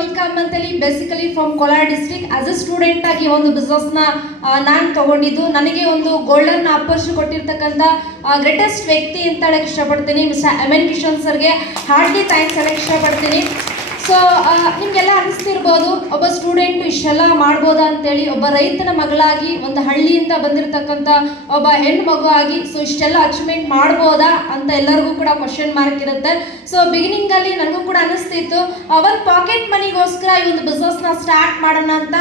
ಮೋನಿಕಾ ಅಂತೇಳಿ basically from Kolar district. As A student ಆಗಿ ಒಂದು ಬಿಸ್ನೆಸ್ನ ನಾನು ತಗೊಂಡಿದ್ದು. ನನಗೆ ಒಂದು ಗೋಲ್ಡನ್ ಆಪರ್ಚುನಿಟಿ ಕೊಟ್ಟಿರ್ತಕ್ಕಂಥ ಗ್ರೇಟೆಸ್ಟ್ ವ್ಯಕ್ತಿ ಅಂತ ಹೇಳಕ್ಕೆ ಇಷ್ಟಪಡ್ತೀನಿ, ಮಿಸ್ಟರ್ ಎಮ್.ಎನ್. ಕಿಶನ್ ಸರ್ಗೆ ಹಾರ್ಡ್ಲಿ ಥ್ಯಾಂಕ್ಸ್ ಹೇಳಕ್ಕೆ ಇಷ್ಟಪಡ್ತೀನಿ. ಸೊ ನಿಮಗೆಲ್ಲ ಅನಿಸ್ತಿರ್ಬೋದು ಒಬ್ಬ ಸ್ಟೂಡೆಂಟು ಇಷ್ಟೆಲ್ಲ ಮಾಡ್ಬೋದಾ ಅಂತೇಳಿ. ಒಬ್ಬ ರೈತನ ಮಗಳಾಗಿ ಒಂದು ಹಳ್ಳಿಯಿಂದ ಬಂದಿರತಕ್ಕಂಥ ಒಬ್ಬ ಹೆಣ್ಣು ಮಗು ಆಗಿ ಸೊ ಇಷ್ಟೆಲ್ಲ ಅಚೀವ್ಮೆಂಟ್ ಮಾಡ್ಬೋದಾ ಅಂತ ಎಲ್ಲರಿಗೂ ಕೂಡ ಕ್ವಶನ್ ಮಾರ್ಕ್ ಇರುತ್ತೆ. ಸೊ ಬಿಗಿನಿಂಗಲ್ಲಿ ನನಗೂ ಕೂಡ ಅನಿಸ್ತಿತ್ತು ಒಂದು ಪಾಕೆಟ್ ಮನಿಗೋಸ್ಕರ ಈ ಒಂದು ಬಿಸ್ನೆಸ್ನ ಸ್ಟಾರ್ಟ್ ಮಾಡೋಣ ಅಂತ.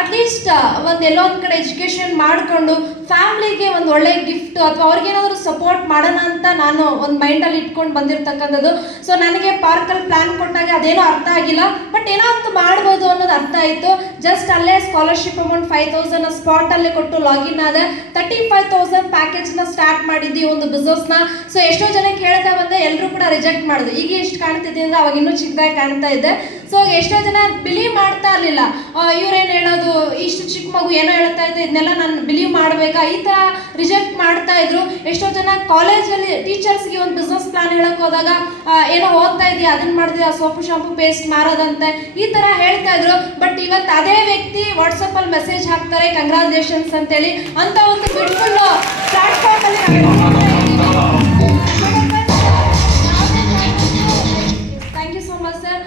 ಅಟ್ಲೀಸ್ಟ್ ಒಂದು ಎಲ್ಲೋ ಒಂದು ಕಡೆ ಎಜುಕೇಷನ್ ಮಾಡಿಕೊಂಡು ಫ್ಯಾಮ್ಲಿಗೆ ಒಂದು ಒಳ್ಳೆ ಗಿಫ್ಟ್ ಅಥವಾ ಅವ್ರಿಗೇನಾದರೂ ಸಪೋರ್ಟ್ ಮಾಡೋಣ ಅಂತ ನಾನು ಒಂದು ಮೈಂಡಲ್ಲಿ ಇಟ್ಕೊಂಡು ಬಂದಿರತಕ್ಕಂಥದ್ದು. ಸೊ ನನಗೆ ಪಾರ್ಕಲ್ಲಿ ಪ್ಲ್ಯಾನ್ ಕೊಟ್ಟಾಗ ಅದೇನೋ ಅರ್ಥ ಆಗಿಲ್ಲ, ಬಟ್ ಏನೋ ಅಂತ ಮಾಡ್ಬೋದು ಅನ್ನೋದು ಅರ್ಥ ಆಯಿತು. ಜಸ್ಟ್ ಅಲ್ಲೇ ಸ್ಕಾಲರ್ಶಿಪ್ ಅಮೌಂಟ್ 5,000 ಸ್ಪಾಟಲ್ಲೇ ಕೊಟ್ಟು ಲಾಗಿನ್ ಆದ 35,000 ಪ್ಯಾಕೇಜ್ನ ಸ್ಟಾರ್ಟ್ ಮಾಡಿದ್ವಿ ಒಂದು ಬಿಸ್ನೆಸ್ನ. ಸೊ ಎಷ್ಟೋ ಜನಕ್ಕೆ ಹೇಳ್ತಾ ಬಂದೆ, ಎಲ್ಲರೂ ಕೂಡ ರಿಜೆಕ್ಟ್ ಮಾಡಿದ್ರು. ಈಗ ಎಷ್ಟು ಕಾಣ್ತಿದೆ ಅಂದರೆ ಅವಾಗ ಇನ್ನೂ ಚಿಕ್ಕದಾಗಿ ಕಾಣ್ತಾ ಇದೆ. ಸೊ ಎಷ್ಟೋ ಜನ ಬಿಲೀವ್ ಮಾಡ್ತಾ ಇರಲಿಲ್ಲ, ಇವ್ರೇನು ಹೇಳೋದು ಇಷ್ಟು ಚಿಕ್ಕ ಮಗು ಏನೋ ಹೇಳ್ತಾ ಇದೆ, ಇದನ್ನೆಲ್ಲ ನಾನು ಬಿಲೀವ್ ಮಾಡಬೇಕಾ, ಈ ಥರ ರಿಜೆಕ್ಟ್ ಮಾಡ್ತಾ ಇದ್ರು. ಎಷ್ಟೋ ಜನ ಕಾಲೇಜಲ್ಲಿ ಟೀಚರ್ಸ್ಗೆ ಒಂದು ಬಿಸ್ನೆಸ್ ಪ್ಲಾನ್ ಹೇಳಕ್ಕೆ ಹೋದಾಗ ಏನೋ ಓದ್ತಾ ಇದೆಯಾ, ಅದನ್ನ ಮಾಡಿದೆ, ಸೋಪು ಶಾಂಪು ಪೇಸ್ಟ್ ಮಾರೋದಂತೆ, ಈ ಥರ ಹೇಳ್ತಾ ಇದ್ರು. ಬಟ್ ಇವತ್ತು ಅದೇ ವ್ಯಕ್ತಿ ವಾಟ್ಸಪ್ಪಲ್ಲಿ ಮೆಸೇಜ್ ಹಾಕ್ತಾರೆ ಕಂಗ್ರಾಚುಲೇಷನ್ಸ್ ಅಂತೇಳಿ. ಅಂತ ಒಂದು ಬ್ಯೂಟಿಫುಲ್ ಪ್ಲಾಟ್ಫಾರ್ಮಲ್ಲಿ thank you so much sir.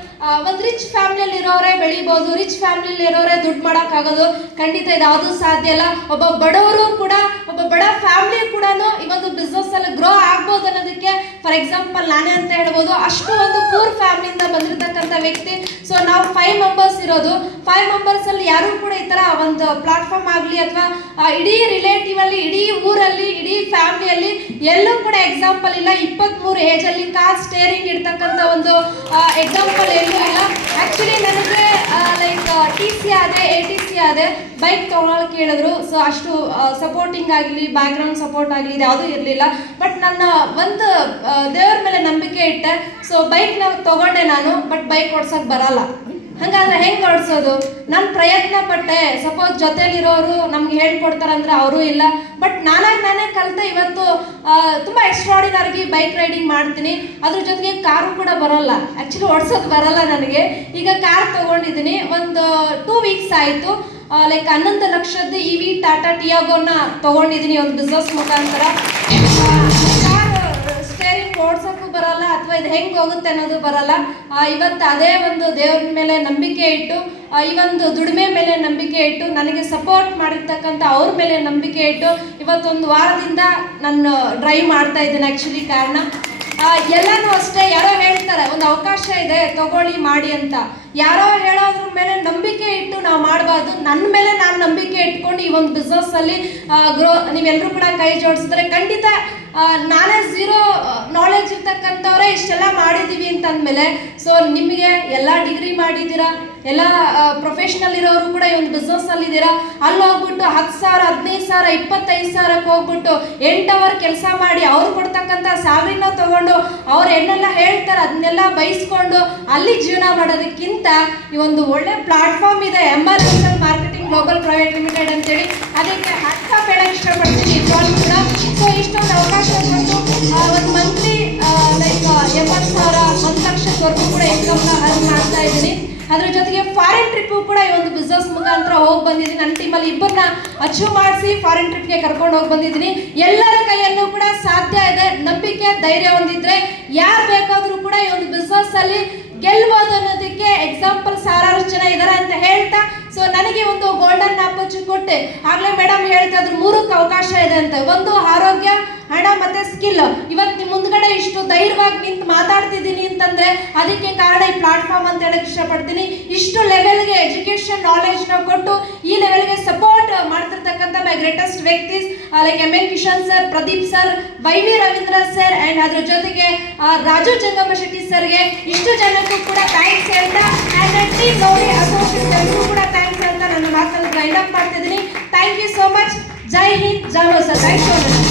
ಒಂದು ರಿಚ್ ಫ್ಯಾಮಿಲಿಯಲ್ಲಿ ಇರೋರೇ ಬೆಳಿಬೋದು, ರಿಚ್ ಫ್ಯಾಮಿಲಿಯಲ್ಲಿ ಇರೋರೇ ದುಡ್ಡು ಮಾಡೋಕ್ಕಾಗೋದು ಖಂಡಿತ ಇದು ಯಾವುದೂ ಸಾಧ್ಯ ಇಲ್ಲ. ಒಬ್ಬ ಬಡವರು ಕೂಡ, ಒಬ್ಬ ಬಡ ಫ್ಯಾಮಿಲಿ ಕೂಡ ಈ ಒಂದು ಬಿಸ್ನೆಸ್ಸಲ್ಲಿ ಗ್ರೋ ಆಗ್ಬೋದು ಅನ್ನೋದಕ್ಕೆ ಫಾರ್ ಎಕ್ಸಾಂಪಲ್ ನಾನೇ ಅಂತ ಹೇಳ್ಬೋದು. ಅಷ್ಟು ಒಂದು ಪೂರ್ ಫ್ಯಾಮಿಲಿಯಿಂದ ಬಂದಿರತಕ್ಕಂಥ ವ್ಯಕ್ತಿ. ಸೊ ನಾವು 5 ಮೆಂಬರ್ಸ್ ಇರೋದು. 5 ಮೆಂಬರ್ಸಲ್ಲಿ ಯಾರೂ ಕೂಡ ಈ ಥರ ಒಂದು ಪ್ಲಾಟ್ಫಾರ್ಮ್ ಆಗಲಿ ಅಥವಾ ಇಡೀ ರಿಲೇಟಿವಲ್ಲಿ, ಇಡೀ ಊರಲ್ಲಿ, ಇಡೀ ಫ್ಯಾಮಿಲಿಯಲ್ಲಿ ಎಲ್ಲೂ ಕೂಡ ಎಕ್ಸಾಂಪಲ್ ಇಲ್ಲ. 23 ಏಜಲ್ಲಿ ಕಾರ್ ಸ್ಟೇರಿಂಗ್ ಇಡ್ತಕ್ಕಂಥ ಒಂದು ಎಕ್ಸಾಂಪಲ್ ಎಲ್ಲೂ ಇಲ್ಲ. ಆ್ಯಕ್ಚುಲಿ ನನಗೆ ಲೈಕ್ TC ಆದೆ, ATC ಆದೆ, ಬೈಕ್ ತೊಗೊಳಕ್ಕೆ ಹೇಳಿದ್ರು. ಸೊ ಅಷ್ಟು ಸಪೋರ್ಟಿಂಗ್ ಆಗಲಿ, ಬ್ಯಾಕ್ಗ್ರೌಂಡ್ ಸಪೋರ್ಟ್ ಆಗಲಿ ಇದು ಯಾವುದೂ ಇರಲಿಲ್ಲ. ಬಟ್ ನನ್ನ ಒಂದು ದೇವ್ರ ಮೇಲೆ ನಂಬಿಕೆ ಇಟ್ಟೆ. ಸೊ ಬೈಕ್ನ ತೊಗೊಂಡೆ ನಾನು, ಬಟ್ ಬೈಕ್ ಓಡ್ಸೋಕೆ ಬರಲ್ಲ. ಹಾಗಾದ್ರೆ ಹೆಂಗೆ ಓಡಿಸೋದು? ನಾನು ಪ್ರಯತ್ನ ಪಟ್ಟೆ. ಸಪೋಸ್ ಜೊತೆಲಿರೋರು ನಮ್ಗೆ ಹೇಳ್ಕೊಡ್ತಾರಂದ್ರೆ ಅವರೂ ಇಲ್ಲ. ಬಟ್ ನಾನೇ ಕಲಿತೆ ಇವತ್ತು ತುಂಬ ಎಕ್ಸ್ಟ್ರಾಡಿನರಿ ಬೈಕ್ ರೈಡಿಂಗ್ ಮಾಡ್ತೀನಿ. ಅದ್ರ ಜೊತೆಗೆ ಕಾರು ಕೂಡ ಬರೋಲ್ಲ, ಆ್ಯಕ್ಚುಲಿ ಓಡ್ಸೋಕೆ ಬರಲ್ಲ ನನಗೆ. ಈಗ ಕಾರ್ ತೊಗೊಂಡಿದ್ದೀನಿ, ಒಂದು 2 ವೀಕ್ಸ್ ಆಯಿತು. ಲೈಕ್ 11 ಲಕ್ಷದ EV ಟಾಟಾ ಟಿಯಾಗೋನ ತೊಗೊಂಡಿದ್ದೀನಿ ಒಂದು ಬಿಸ್ನೆಸ್ ಮುಖಾಂತರ. ಸ್ಟೇರಿಂಗ್ ಓಡ್ಸೋಕ್ಕೂ ಬರಲ್ಲ ಅಥವಾ ಇದು ಹೆಂಗೆ ಹೋಗುತ್ತೆ ಅನ್ನೋದು ಬರಲ್ಲ. ಇವತ್ತು ಅದೇ ಒಂದು ದೇವ್ರ ಮೇಲೆ ನಂಬಿಕೆ ಇಟ್ಟು, ಈ ಒಂದು ದುಡಿಮೆ ಮೇಲೆ ನಂಬಿಕೆ ಇಟ್ಟು, ನನಗೆ ಸಪೋರ್ಟ್ ಮಾಡಿರ್ತಕ್ಕಂಥ ಅವ್ರ ಮೇಲೆ ನಂಬಿಕೆ ಇಟ್ಟು ಇವತ್ತೊಂದು ವಾರದಿಂದ ನಾನು ಡ್ರೈವ್ ಮಾಡ್ತಾ ಇದ್ದೀನಿ. ಆ್ಯಕ್ಚುಲಿ ಕಾರಣ ಎಲ್ಲನೂ ಅಷ್ಟೇ, ಯಾರೋ ಹೇಳ್ತಾರೆ ಒಂದು ಅವಕಾಶ ಇದೆ ತಗೊಳ್ಳಿ ಮಾಡಿ ಅಂತ. ಯಾರೋ ಹೇಳೋದ್ರ ಮೇಲೆ ನಂಬಿಕೆ ಇಟ್ಟು ನಾವು ಮಾಡಬಾರ್ದು. ನನ್ನ ಮೇಲೆ ನಾನು ನಂಬಿಕೆ ಇಟ್ಕೊಂಡು ಈ ಒಂದು ಬಿಸ್ನೆಸ್ಸಲ್ಲಿ ಗ್ರೋ ನೀವೆಲ್ಲರೂ ಕೂಡ ಕೈ ಜೋಡಿಸಿದ್ರೆ ಖಂಡಿತ ನಾನೇ ಝೀರೋ ನಾಲೆಜ್ ಇರ್ತಕ್ಕಂಥವ್ರೆ ಇಷ್ಟೆಲ್ಲ ಮಾಡಿದ್ದೀವಿ ಅಂತಂದಮೇಲೆ, ಸೊ ನಿಮಗೆ ಎಲ್ಲ ಡಿಗ್ರಿ ಮಾಡಿದ್ದೀರಾ, ಎಲ್ಲ ಪ್ರೊಫೆಷ್ನಲ್ ಇರೋರು ಕೂಡ ಈ ಒಂದು ಬಿಸ್ನೆಸ್ಸಲ್ಲಿದ್ದೀರಾ. ಅಲ್ಲಿ ಹೋಗ್ಬಿಟ್ಟು 10,000, 15,000, 25,000ಕ್ಕೆ ಹೋಗ್ಬಿಟ್ಟು 8 ಅವರ್ ಕೆಲಸ ಮಾಡಿ ಅವ್ರು ಕೊಡ್ತಕ್ಕಂಥ ಸ್ಯಾಲ್ರಿನ ತೊಗೊಂಡು ಅವ್ರು ಏನೆಲ್ಲ ಹೇಳ್ತಾರೆ ಅದನ್ನೆಲ್ಲ ಬಯಸ್ಕೊಂಡು ಅಲ್ಲಿ ಜೀವನ ಮಾಡೋದಕ್ಕಿಂತ ಈ ಒಂದು ಒಳ್ಳೆ ಪ್ಲಾಟ್ಫಾರ್ಮ್ ಇದೆ MRSL marketing global private limited ಅಂತೇಳಿ. ಅದಕ್ಕೆ ಹತ್ತು ಹೇಳಕ್ಕೆ ಇಷ್ಟಪಡ್ತೀನಿ ಇವಾಗಲೂ ಕೂಡ. ಸೊ ಇಷ್ಟೊಂದು ಅವಕಾಶ ಕೊಟ್ಟು ಒಂದು ಮಂತ್ಲಿ ಲೈಕ್ 70,000, 1 ಲಕ್ಷದವರೆಗೂ ಕೂಡ ಇನ್ಕಮ್ನ ಅರ್ನ್ ಮಾಡ್ತಾ ಇದ್ದೀನಿ. ಅದ್ರ ಜೊತೆಗೆ ಫಾರಿನ್ ಟ್ರಿಪ್ಪು ಕೂಡ ಈ ಒಂದು ಬಿಸ್ನೆಸ್ ಮುಖಾಂತರ ಹೋಗಿ ಬಂದಿದ್ದೀನಿ. ನನ್ನ ಟೀಮಲ್ಲಿ 2 ಅಚೀವ್ ಮಾಡಿಸಿ ಫಾರಿನ್ ಟ್ರಿಪ್ಗೆ ಕರ್ಕೊಂಡು ಹೋಗಿ ಬಂದಿದ್ದೀನಿ. ಎಲ್ಲರ ಕೈಯಲ್ಲೂ ಕೂಡ ಸಾಧ್ಯ ಇದೆ. ನಂಬಿಕೆ, ಧೈರ್ಯ ಹೊಂದಿದ್ರೆ ಯಾರು ಬೇಕಾದರೂ ಕೂಡ ಈ ಒಂದು ಬಿಸ್ನೆಸ್ಸಲ್ಲಿ ಗೆಲ್ಬೋದು ಅನ್ನೋದಕ್ಕೆ ಎಕ್ಸಾಂಪಲ್ ಸಾವಿರಾರು ಜನ ಇದ್ದಾರೆ ಅಂತ ಹೇಳ್ತಾ, ಸೊ ನನಗೆ ಒಂದು ಗೋಲ್ಡನ್ ಆಪರ್ಚುನಿಟಿ ಕೊಟ್ಟೆ. ಆಗಲೇ ಮೇಡಮ್ ಹೇಳ್ತಾ ಇದ್ರು 3ಕ್ಕೆ ಅವಕಾಶ ಇದೆ ಅಂತ. ಒಂದು ಆರೋಗ್ಯ, ಹಣ ಮತ್ತು ಸ್ಕಿಲ್. ಇವತ್ತು ನಿಮ್ಮ ಮುಂದ್ಗಡೆ ಇಷ್ಟು ಧೈರ್ಯವಾಗಿ ನಿಂತು ಮಾತಾಡ್ತಿದ್ದೀನಿ ಅಂತಂದರೆ ಅದಕ್ಕೆ ಕಾರಣ ಈ ಪ್ಲಾಟ್ಫಾರ್ಮ್ ಅಂತ ಹೇಳಕ್ಕೆ ಇಷ್ಟಪಡ್ತೀನಿ. ಇಷ್ಟು ಲೆವೆಲ್ಗೆ ಎಜುಕೇಷನ್ ನಾಲೆಜ್ನ ಕೊಟ್ಟು ಈ ಲೆವೆಲ್ಗೆ ಸಪೋರ್ಟ್ ಮಾಡ್ತಿರ್ತಕ್ಕಂಥ ಮೈ ಗ್ರೇಟೆಸ್ಟ್ ವ್ಯಕ್ತಿಸ್ like M N. Kishan sir, Pradeep sir, YV Ravindra sir and ಅದ್ರ ಜೊತೆಗೆ ರಾಜು ಜಂಗಮ ಶೆಟ್ಟಿ ಸರ್ಗೆ, ಇಷ್ಟು ಜನಕ್ಕೂ ಕೂಡ ಥ್ಯಾಂಕ್ಸ್ ಹೇಳ್ತಾ ಆ್ಯಂಡ್ ಟೀಮ್ ಗೌರಿ ಅಸೋಸಿಯೇಟ್ ಎಲ್ಲರೂ ಕೂಡ ಥ್ಯಾಂಕ್ಸ್ ಅಂತ ನನ್ನ ಮಾತನ್ನು ವೈಂಡ್ ಅಪ್ ಮಾಡ್ತಿದ್ದೀನಿ. Thank you so much. ಜೈ ಹಿಂದ್, ಜೈ ಭಾರತ್ ಸರ್. Thank you.